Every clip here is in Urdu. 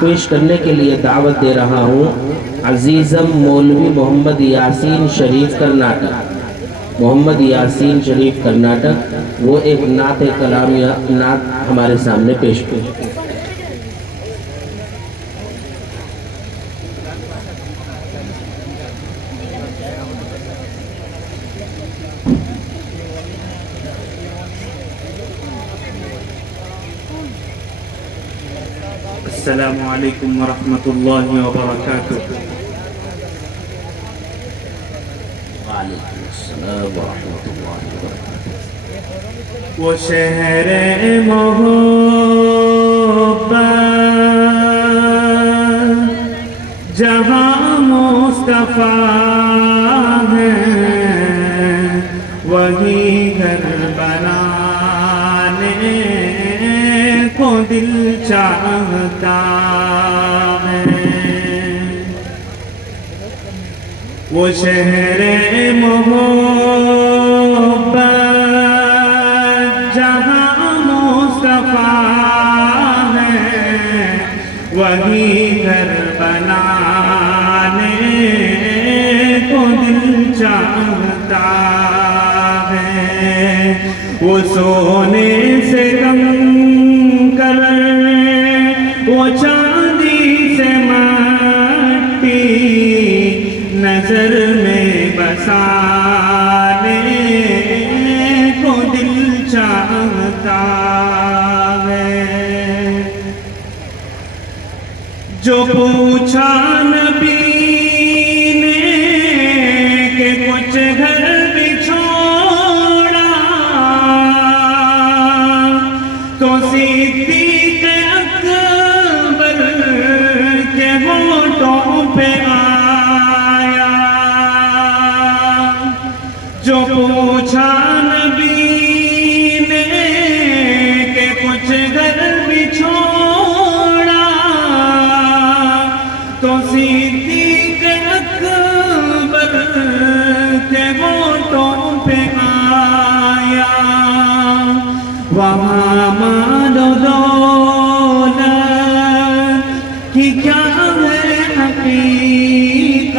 پیش کرنے کے لیے دعوت دے رہا ہوں عزیزم مولوی محمد یاسین شریف کرناٹک، محمد یاسین شریف کرناٹک، وہ ایک نعت کلام یا نعت ہمارے سامنے پیش کریں۔ السلام علیکم ورحمۃ اللہ وبرکاتہ۔ وعلیکم السلام ورحمۃ اللہ وبرکاتہ۔ وہ شہر محبت جہاں مصطفیٰ ہے، وہی گھر بنانے کو دل چاہتا ہے۔ وہ شہر محبت جہاں مصطفیٰ ہے، وہی گھر بنانے کو دل چاہتا ہے۔ وہ سونے سے کم کر، وہ چاندی سے مٹی نظر میں بسانے کو دل چاہتا ہے۔ جو پوچھا نبی نے کہ کچھ گھر بھی چھوڑا، تو صدیق اکبر کے ہونٹوں پہ آیا۔ جو پوچھا نبی نے کہ کچھ گھر بھی چھوڑا، تو صدیق اکبر کے ہونٹوں پہ آیا۔ وہاں مال و دولت کی کیا ہے حقیقت،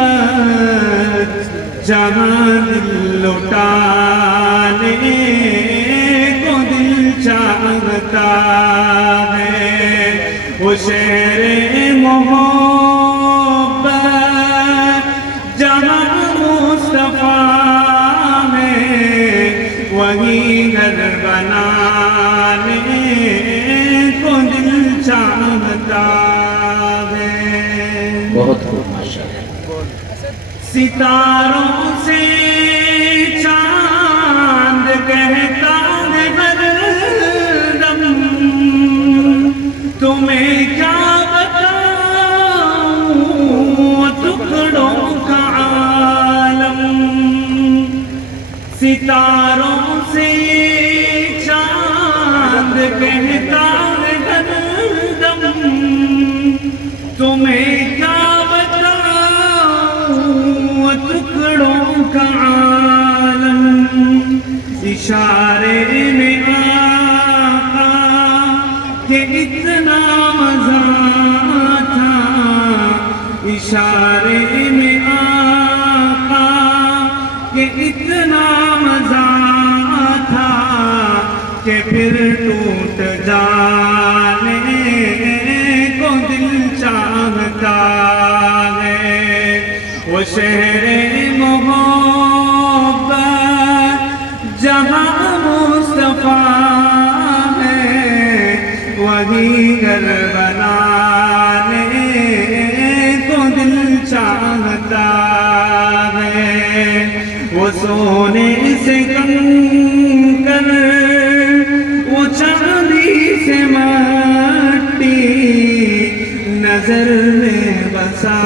جہاں دل لٹانے کو دل چاہتا ہے۔ وہ شہر محبت جہاں مصطفیٰ ہے، وہی گھر بنانے کو دل چاہتا ہے۔ بہت خوب ماشاءاللہ۔ ستاروں سے چاند کہتا ہے ہر دم، تمہیں کیا بتاؤں ٹکڑوں کا عالم۔ ستاروں سے چاند کہتا ہے ہر دم، تمہیں کیا ٹکڑوں کا عالم۔ اشارے میں آقا کہ اتنا مزہ تھا، اشارے میں آقا کہ اتنا مزہ تھا، کہ پھر ٹوٹ جانے کو دل چاہتا ہے۔ وہ شہر محبت جہاں مصطفیٰ ہے، وہی گھر بنانے کو دل چاہتا ہے۔ وہ سونے سے کنکر، وہ چاندی سے مٹی نظر میں بسا